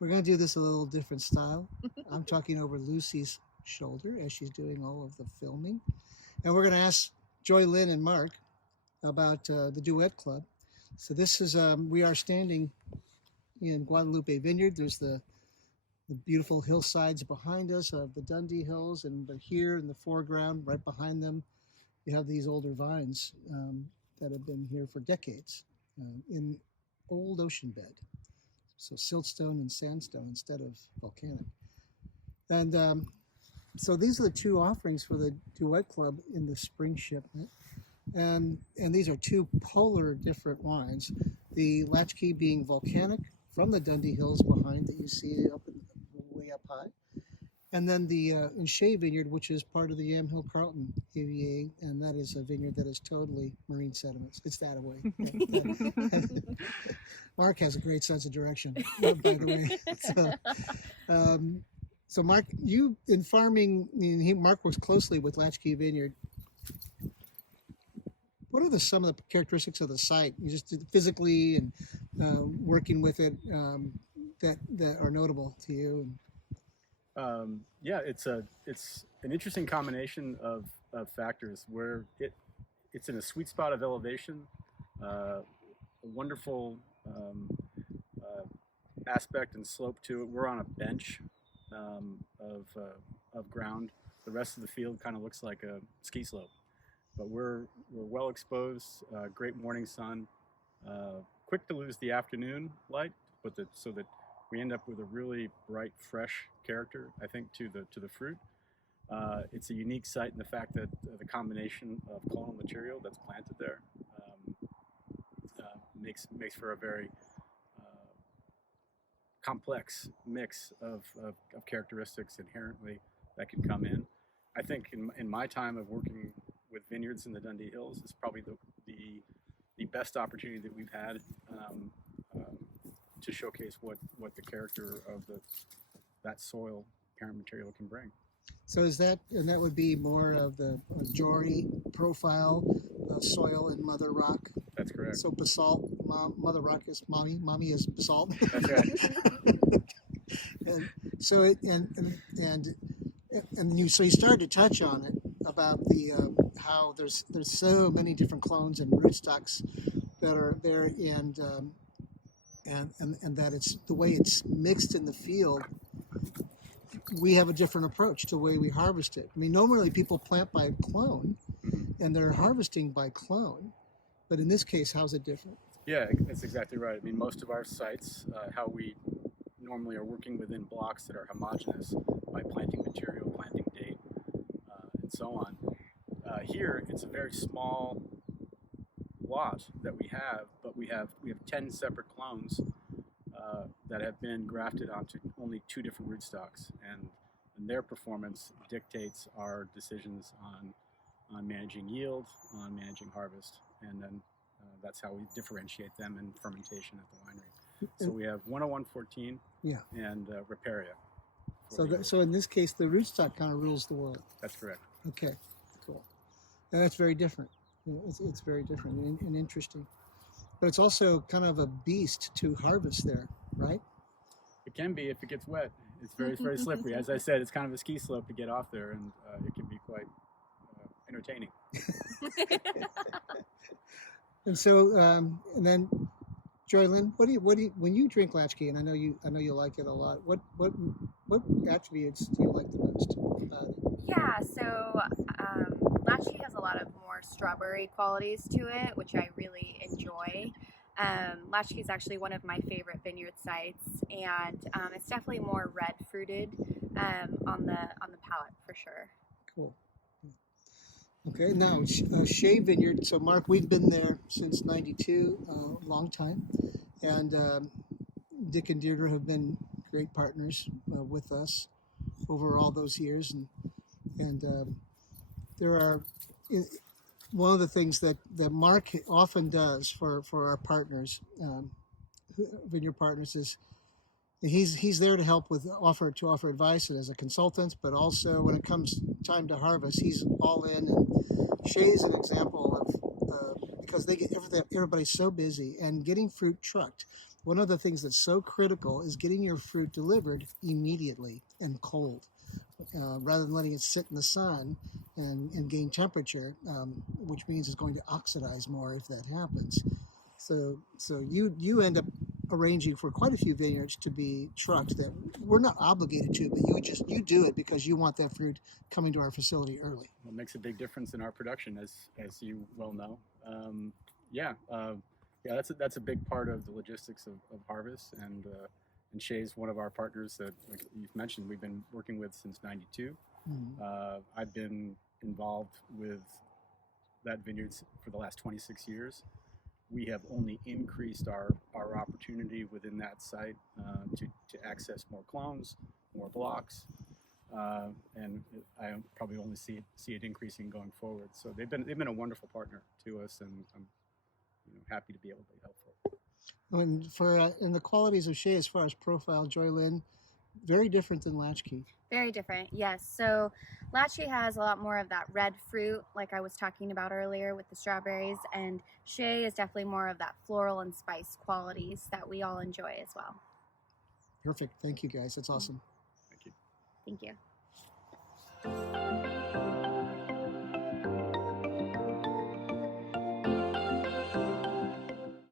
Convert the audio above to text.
We're going to do this a little different style. I'm talking over Lucy's shoulder as she's doing all of the filming. And we're going to ask Joylin and Mark about the Duet Club. So this is, we are standing in Guadalupe Vineyard. There's the beautiful hillsides behind us of the Dundee Hills. And but here in the foreground, right behind them, you have these older vines that have been here for decades in old ocean bed. So siltstone and sandstone instead of volcanic. And so these are the two offerings for the Duet Club in the spring shipment. And these are two polar different wines. The Latchkey being volcanic from the Dundee Hills behind that you see up way up high. And then the Shea Vineyard, which is part of the Yamhill Carlton AVA, and that is a vineyard that is totally marine sediments. It's that away. Mark has a great sense of direction, by the way. So Mark, you in farming, Mark works closely with Latchkey Vineyard. What are some of the characteristics of the site, you just physically and working with it, that are notable to you? Yeah, it's an interesting combination of factors where it's in a sweet spot of elevation, a wonderful aspect and slope to it. We're on a bench of ground. The rest of the field kind of looks like a ski slope, but we're well exposed, great morning sun, quick to lose the afternoon light, but so that we end up with a really bright, fresh character, I think, to the fruit. It's a unique site in the fact that the combination of clonal material that's planted there makes for a very complex mix of characteristics inherently that can come in. I think in my time of working with vineyards in the Dundee Hills, it's probably the best opportunity that we've had to showcase what the character of that soil parent material can bring. So that would be more of the Jory profile soil in Mother Rock? That's correct. So basalt, Mother Rock is mommy is basalt. That's right. And so you started to touch on it about the how there's so many different clones and rootstocks that are there, and that it's the way it's mixed in the field. We have a different approach to the way we harvest it. I mean, normally people plant by clone, and they're harvesting by clone, but in this case, how's it different? Yeah, that's exactly right. I mean, most of our sites, how we normally are working within blocks that are homogeneous by planting material, planting date, and so on. Here, it's a very small lot that we have, but we have 10 separate clones that have been grafted onto only 2 different rootstocks, and their performance dictates our decisions on managing yield, on managing harvest, and then that's how we differentiate them in fermentation at the winery. So we have 10114 and Riparia. So in this case, the rootstock kind of rules the world. That's correct. Okay, cool. And that's very different. It's very different and interesting. But it's also kind of a beast to harvest there, right? It can be if it gets wet. It's very, very slippery. As I said, it's kind of a ski slope to get off there, and it can be quite entertaining. And so, and then, Joylin, what do you when you drink Latchkey, and I know you like it a lot. What attributes do you like the most about it? Yeah, so Latchkey has a lot of more strawberry qualities to it, which I really enjoy. Latchkey is actually one of my favorite vineyard sites, and it's definitely more red fruited on the palate for sure. Cool. Okay, now Shea Vineyard. So Mark, we've been there since '92, a long time, and Dick and Deirdre have been great partners with us over all those years, and there are. One of the things that Mark often does for our partners, vineyard partners, is he's there to help with offer advice as a consultant, but also when it comes time to harvest, he's all in. And Shea's an example of because they get everybody's so busy, and getting fruit trucked one of the things that's so critical is getting your fruit delivered immediately and cold, rather than letting it sit in the sun and gain temperature, which means it's going to oxidize more if that happens. So you end up arranging for quite a few vineyards to be trucked that we're not obligated to, but you do it because you want that fruit coming to our facility early. Well, it makes a big difference in our production, as you well know. Yeah, that's a big part of the logistics of harvest, and Shay's one of our partners that, like you've mentioned, we've been working with since '92. I've been involved with that vineyard for the last 26 years. We have only increased our opportunity within that site to access more clones, more blocks, and I probably only see it increasing going forward. So they've been a wonderful partner to us, and I'm happy to be able to be helpful. And for in the qualities of Shay as far as profile, Joylin, very different than Latchkey. Very different, yes. So Latchkey has a lot more of that red fruit, like I was talking about earlier with the strawberries, and Shay is definitely more of that floral and spice qualities that we all enjoy as well. Perfect. Thank you, guys. That's awesome. Thank you. Thank you.